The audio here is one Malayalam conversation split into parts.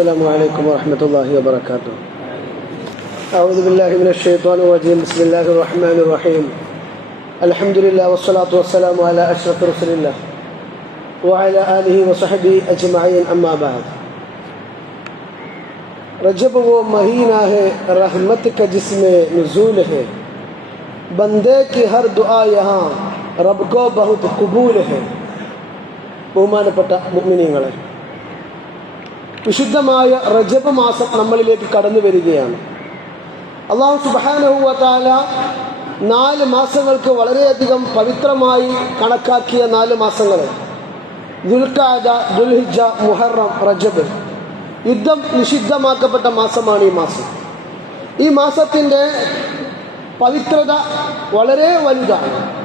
السلام عليكم ورحمة الله وبركاته. أعوذ بالله من الشيطان الرجيم. بسم الله الرحمن الرحيم. الحمد لله والصلاة والسلام على أشرف رسول الله وعلى آله وصحبه أجمعين. أما بعد رجب وہ مہینہ ہے رحمت کا جس میں نزول ہے بندے کی ہر دعا یہاں رب کو بہت قبول ہے. بഹുമാനപ്പെട്ട മുഗ്മിനീങ്ങളെ വിശുദ്ധമായ റജബ് മാസം നമ്മളിലേക്ക് കടന്നു വരികയാണ്. അള്ളാഹു സുബാനഹുവല നാല് മാസങ്ങൾക്ക് വളരെയധികം പവിത്രമായി കണക്കാക്കിയ നാല് മാസങ്ങൾ ദുൽഖാജ ദുൽഹിജ മുഹറം റജബ്. യുദ്ധം നിഷിദ്ധമാക്കപ്പെട്ട മാസമാണ് ഈ മാസം. ഈ മാസത്തിന്റെ പവിത്രത വളരെ വലുതാണ്.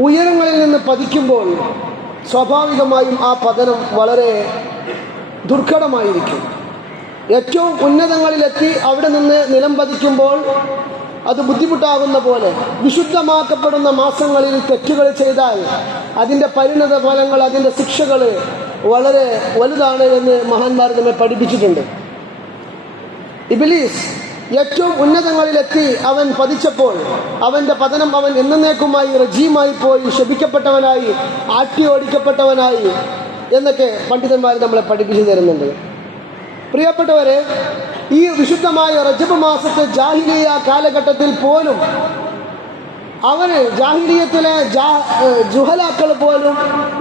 ഉയരങ്ങളിൽ നിന്ന് പതിക്കുമ്പോൾ സ്വാഭാവികമായും ആ പതനം വളരെ ദുർഘടമായിരിക്കും. ഏറ്റവും ഉന്നതങ്ങളിലെത്തി അവിടെ നിന്ന് നിലം പതിക്കുമ്പോൾ അത് ബുദ്ധിമുട്ടാകുന്ന പോലെ വിശുദ്ധമാക്കപ്പെടുന്ന മാസങ്ങളിൽ തെറ്റുകൾ ചെയ്താൽ അതിന്റെ പരിണത ഫലങ്ങൾ അതിന്റെ ശിക്ഷകൾ വളരെ വലുതാണ് എന്ന് മഹാന്മാർ നമ്മെ പഠിപ്പിച്ചിട്ടുണ്ട്. ഇബിലീസ് ഏറ്റവും ഉന്നതങ്ങളിലെത്തി അവൻ പതിച്ചപ്പോൾ അവന്റെ പതനം അവൻ എന്നേക്കുമായി റജീമായി പോയി ശപിക്കപ്പെട്ടവനായി ആട്ടി ഓടിക്കപ്പെട്ടവനായി എന്നൊക്കെ പണ്ഡിതന്മാർ നമ്മളെ പഠിപ്പിച്ചു തരുന്നുണ്ട്. പ്രിയപ്പെട്ടവരെ ഈ വിശുദ്ധമായ റജബ് മാസത്തെ ജാഹിലിയ കാലഘട്ടത്തിൽ പോലും അവർ ജാഹിലിയത്തിലെ ജുഹലാക്കൾ പോലും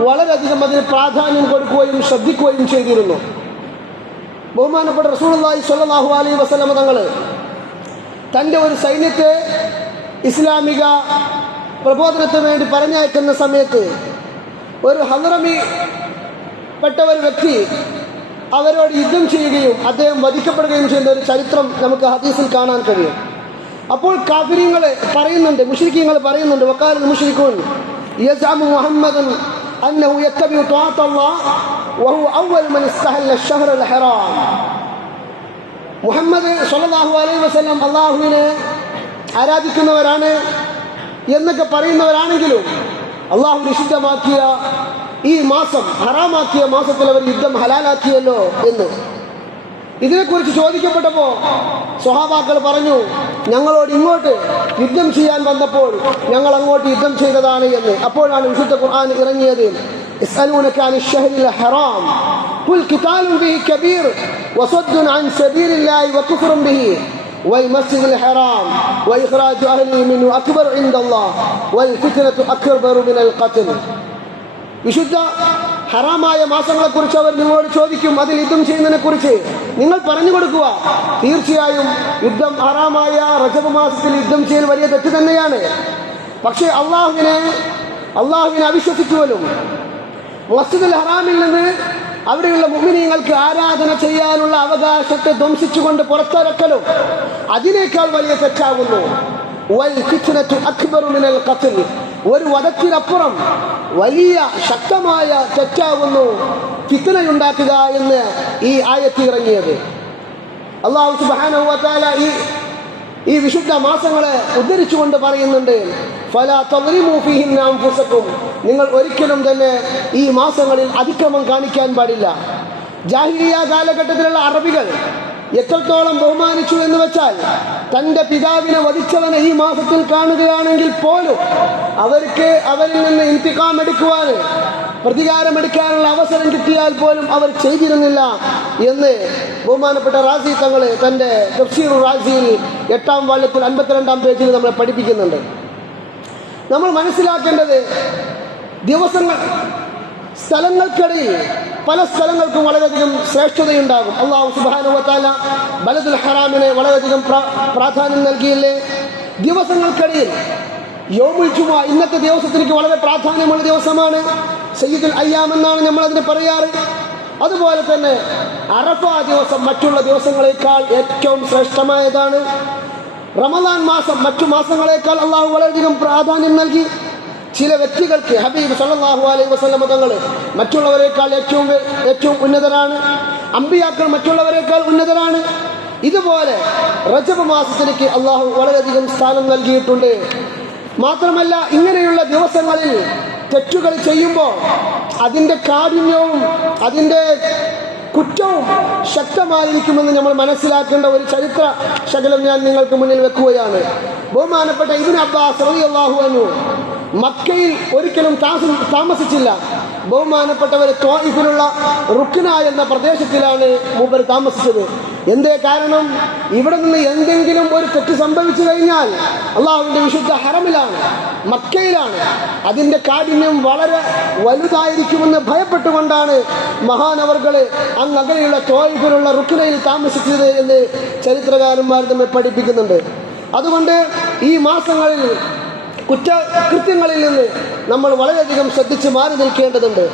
വളരെയധികം അതിന് പ്രാധാന്യം കൊടുക്കുകയും ശ്രദ്ധിക്കുകയും ചെയ്തിരുന്നു. ബഹുമാനപ്പെട്ട റസൂലി സ്വല്ലാഹു അലൈ വസ്ലമ തങ്ങൾ തന്റെ ഒരു സൈന്യത്തെ ഇസ്ലാമിക പ്രബോധനത്തിന് വേണ്ടി പറഞ്ഞയക്കുന്ന സമയത്ത് ഒരു ഹലറമി പെട്ട ഒരു വ്യക്തി അവരോട് യുദ്ധം ചെയ്യുകയും അദ്ദേഹം വധിക്കപ്പെടുകയും ചെയ്യുന്ന ഒരു ചരിത്രം നമുക്ക് ഹദീസിൽ കാണാൻ കഴിയും അപ്പോൾ കാഫിര്യങ്ങൾ പറയുന്നുണ്ട് മുഷ്രിഖീങ്ങൾ പറയുന്നുണ്ട് വക്കാൽ മുഷ്രിഖൂൻ യസാമു മുഹമ്മദൻ أنه يتبع طاعة الله وهو أول من استهل الشهر الحرام മുഹമ്മദ് സല്ലല്ലാഹു അലൈഹി വസല്ലം അള്ളാഹുവിനെ ആരാധിക്കുന്നവരാണ് എന്നൊക്കെ പറയുന്നവരാണെങ്കിലും അള്ളാഹു നിഷിദ്ധമാക്കിയ ഈ മാസം ഹറാമാക്കിയ മാസത്തിൽ അവർ യുദ്ധം ഹലാലാക്കിയല്ലോ എന്ന് ഇതിനെക്കുറിച്ച് ചോദിക്കപ്പെട്ടപ്പോൾ സ്വഹാബാക്കൾ പറഞ്ഞു ഞങ്ങളോട് ഇങ്ങോട്ട് യുദ്ധം ചെയ്യാൻ വന്നപ്പോൾ ഞങ്ങൾ അങ്ങോട്ട് യുദ്ധം ചെയ്തതാണ് എന്ന് അപ്പോഴാണ് വിശുദ്ധ ഖുർആൻ ഇറങ്ങിയത് يسألونك عن الشهر الحرام قل قتال به كبير وصد عن سبيل الله وكفر به والمسجد الحرام وإخراج أهله منه أكبر عند الله والفتنة أكبر من القتل വിശുദ്ധ ഹറാമായ മാസങ്ങളെ കുറിച്ച് അവർ നിങ്ങളോട് ചോദിക്കും അതിൽ യുദ്ധം ചെയ്യുന്നതിനെ കുറിച്ച് നിങ്ങൾ പറഞ്ഞു കൊടുക്കുക. തീർച്ചയായും യുദ്ധം ഹറാമായ റജബ് മാസത്തിൽ യുദ്ധം ചെയ്യൽ വലിയ തെറ്റ് തന്നെയാണ്. പക്ഷേ അള്ളാഹുവിനെ അള്ളാഹുവിനെ അവിശ്വസിക്കുവലും മസ്ജിദുൽ ഹറാമിൽ നിന്ന് അവിടെയുള്ള മുമിനിയങ്ങൾക്ക് ആരാധന ചെയ്യാനുള്ള അവകാശത്തെ ധ്വംസിച്ചുകൊണ്ട് പുറത്തിറക്കലും അതിനേക്കാൾ വലിയ തെറ്റാകുന്നു. ഒരു വധത്തിനപ്പുറം വലിയ ശക്തമായ തെറ്റാകുന്നു ചിത്തനയുണ്ടാക്കുക എന്ന് ഈ ആയത്തി ഇറങ്ങിയത്. അള്ളാഹു സുബാന ഈ ഈ വിശുദ്ധ മാസങ്ങളെ ഉദ്ധരിച്ചുകൊണ്ട് പറയുന്നുണ്ട് നിങ്ങൾ ഒരിക്കലും തന്നെ ഈ മാസങ്ങളിൽ അതിക്രമം കാണിക്കാൻ പാടില്ല. ജാഹിരിയ കാലഘട്ടത്തിലുള്ള അറബികൾ എത്രത്തോളം ബഹുമാനിച്ചു എന്ന് വെച്ചാൽ തന്റെ പിതാവിനെ വധിച്ചവനെ ഈ മാസത്തിൽ കാണുകയാണെങ്കിൽ പോലും അവർക്ക് അവരിൽ നിന്ന് ഇൻതിക്കാം എടുക്കുവാൻ പ്രതികാരമെടുക്കാനുള്ള അവസരം കിട്ടിയാൽ പോലും അവർ ചെയ്തിരുന്നില്ല എന്ന് ബഹുമാനപ്പെട്ട റാസി തങ്ങൾ തഫ്സീർ റാസിയിൽ എട്ടാം വാള്യത്തിൽ അൻപത്തിരണ്ടാം പേജിൽ നമ്മളെ പഠിപ്പിക്കുന്നുണ്ട്. നമ്മൾ മനസ്സിലാക്കേണ്ടത് ദിവസങ്ങൾ സ്ഥലങ്ങൾക്കിടയിൽ പല സ്ഥലങ്ങൾക്കും വളരെയധികം ശ്രേഷ്ഠതയുണ്ടാകും. അള്ളാഹു സുബാനുവത്താല ബലദുൽ ഹറാമിനെ വളരെയധികം പ്രാധാന്യം നൽകിയില്ലേ? ദിവസങ്ങൾക്കിടയിൽ യോമുൽ ജുമ ഇന്നത്തെ ദിവസത്തിലേക്ക് വളരെ പ്രാധാന്യമുള്ള ദിവസമാണ്. സയ്യിദുൽ അയ്യാം എന്നാണ് നമ്മൾ അതിന് പറയാറ്. അതുപോലെ തന്നെ അറഫ ദിവസം മറ്റുള്ള ദിവസങ്ങളെക്കാൾ ഏറ്റവും ശ്രേഷ്ഠമായതാണ്. റമദാൻ മാസം മറ്റു മാസങ്ങളെക്കാൾ അള്ളാഹു വളരെയധികം പ്രാധാന്യം നൽകി. ചില വ്യക്തികൾക്ക് ഹബീബ് സല്ലാഹു അലൈഹി വസ്ലം തങ്ങൾ മറ്റുള്ളവരെക്കാൾ ഏറ്റവും ഏറ്റവും ഉന്നതരാണ്. അമ്പിയാക്കൾ മറ്റുള്ളവരെക്കാൾ ഉന്നതരാണ്. ഇതുപോലെ റജബ് മാസത്തിലേക്ക് അള്ളാഹു വളരെയധികം സ്ഥാനം നൽകിയിട്ടുണ്ട്. മാത്രമല്ല ഇങ്ങനെയുള്ള ദിവസങ്ങളിൽ തെറ്റുകൾ ചെയ്യുമ്പോൾ അതിന്റെ കാഠിന്യവും അതിന്റെ കുറ്റവും ശക്തമായിരിക്കുമെന്ന് നമ്മൾ മനസ്സിലാക്കേണ്ട ഒരു ചരിത്ര ശകലം ഞാൻ നിങ്ങൾക്ക് മുന്നിൽ വെക്കുകയാണ്. ബഹുമാനപ്പെട്ട ഇതിന് അബ്ബാസ് റളിയല്ലാഹു അൻഹു മക്കയിൽ ഒരിക്കലും താമസ- താമസിച്ചില്ല. ബഹുമാനപ്പെട്ടവർ തോയിഫിലുള്ള റുക്കിന എന്ന പ്രദേശത്തിലാണ് മൂപ്പർ താമസിച്ചത്. എന്തേ കാരണം? ഇവിടെ നിന്ന് എന്തെങ്കിലും ഒരു തെറ്റ് സംഭവിച്ചു കഴിഞ്ഞാൽ അള്ളാഹുവിന്റെ വിശുദ്ധ ഹറമിലാണ് മക്കയിലാണ്. അതിന്റെ കാഠിന്യം വളരെ വലുതായിരിക്കുമെന്ന് ഭയപ്പെട്ടുകൊണ്ടാണ് മഹാനവർകൾ ആ അകലെയുള്ള തോയിഫിലുള്ള റുക്കിനയിൽ താമസിച്ചത് എന്ന് ചരിത്രകാരന്മാർ തമ്മിൽ പഠിപ്പിക്കുന്നുണ്ട്. അതുകൊണ്ട് ഈ മാസങ്ങളിൽ കുറ്റകൃത്യങ്ങളിൽ നിന്ന് നമ്മൾ വളരെയധികം ശ്രദ്ധിച്ച് മാറി നിൽക്കേണ്ടതുണ്ട്.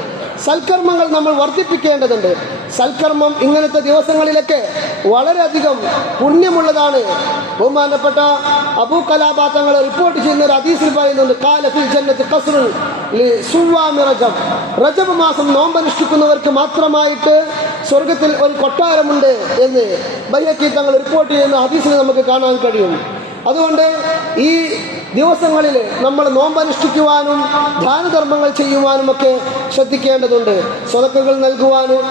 സൽക്കർമ്മങ്ങൾ നമ്മൾ വർദ്ധിപ്പിക്കേണ്ടതുണ്ട്. സൽക്കർമ്മം ഇങ്ങനത്തെ ദിവസങ്ങളിലൊക്കെ വളരെയധികം പുണ്യമുള്ളതാണ്. ബഹുമാനപ്പെട്ട അബൂ കലാപാത്രങ്ങൾ റിപ്പോർട്ട് ചെയ്യുന്ന ഒരു അതീസിൽ പറയുന്നുണ്ട് കാലത്തിൽ ജന്നത്ത് സുവാമി റജബ്. റജബ് മാസം നോമ്പനുഷ്ഠിക്കുന്നവർക്ക് മാത്രമായിട്ട് സ്വർഗത്തിൽ ഒരു കൊട്ടാരമുണ്ട് എന്ന് ബയ്യക്കി തങ്ങൾ റിപ്പോർട്ട് ചെയ്യുന്ന ഹദീസിൽ നമുക്ക് കാണാൻ കഴിയും. അതുകൊണ്ട് ഈ ദിവസങ്ങളിൽ നമ്മൾ നോമ്പനുഷ്ഠിക്കുവാനും ദാനധർമ്മങ്ങൾ ചെയ്യുവാനും ഒക്കെ ശ്രദ്ധിക്കേണ്ടതുണ്ട്. സ്വതക്കുകൾ നൽകുവാനും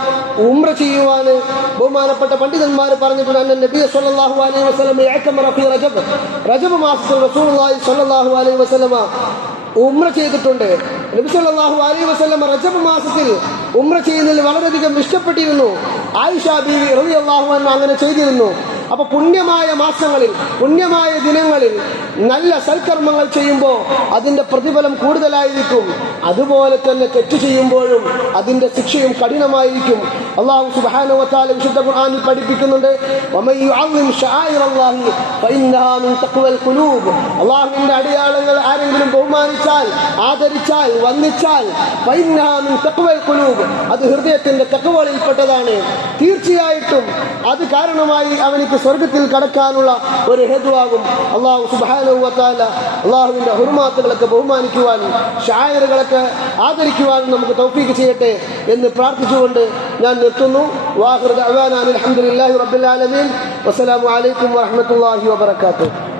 ഉമ്ര ചെയ്യുവാന് ബഹുമാനപ്പെട്ട പണ്ഡിതന്മാർ പറഞ്ഞിട്ടുണ്ട്. നബി സല്ലല്ലാഹു അലൈഹി വസല്ലം ഫീ റജബ്. റജബ് മാസത്തിൽ റസൂലുള്ളാഹി സ്വല്ലല്ലാഹു അലൈഹി വസല്ലമ ഉമ്ര ചെയ്തിട്ടുണ്ട്. നബി സല്ലല്ലാഹു അലൈഹി വസല്ലം റജബ് മാസത്തിൽ ഉമ്ര ചെയ്യുന്നതിൽ വളരെയധികം ഇഷ്ടപ്പെട്ടിരുന്നു. ആയിഷ ബീവി റളിയല്ലാഹു അൻഹ അങ്ങനെ ചെയ്തിരുന്നു. അപ്പൊ പുണ്യമായ മാസങ്ങളിൽ പുണ്യമായ ദിനങ്ങളിൽ നല്ല സൽക്കർമ്മങ്ങൾ ചെയ്യുമ്പോൾ അതിന്റെ പ്രതിഫലം കൂടുതലായിരിക്കും. അതുപോലെ തന്നെ തെറ്റ് ചെയ്യുമ്പോഴും അതിന്റെ ശിക്ഷയും കഠിനമായിരിക്കും. അള്ളാഹു സുബ്ഹാനഹു വതആല വിശുദ്ധ ഖുർആനിൽ പഠിപ്പിക്കുന്നുണ്ട്. അള്ളാഹുവിന്റെ അടയാളങ്ങൾ ആരെങ്കിലും ബഹുമാനിച്ചാൽ ആദരിച്ചാൽ വന്നിച്ചാൽ അത് ഹൃദയത്തിന്റെ തക്കവളിൽപ്പെട്ടതാണ് തീർച്ചയായിട്ടും അത് കാരണമായി അവനിക്ക് സ്വർഗത്തിൽ കടക്കാനുള്ള ഒരു ഹേതുവാകും. അള്ളാഹു സുബ്ഹാനഹു വതആല അള്ളാഹുവിന്റെ ഹുർമാത്തുകളൊക്കെ ബഹുമാനിക്കുവാനും ഷായറുകളൊക്കെ ആദരിക്കുവാനും നമുക്ക് തൗഫീക്ക് ചെയ്യട്ടെ എന്ന് പ്രാർത്ഥിച്ചുകൊണ്ട് ഞാൻ നിർത്തുന്നു വാഹൃദ് അൽഹംദുലില്ലാഹി അലഹമുല്ലാഹി ആലമീൻ. വസ്സലാമലൈക്കും വാഹമത്തല്ലാഹി വബറകാതുഹു.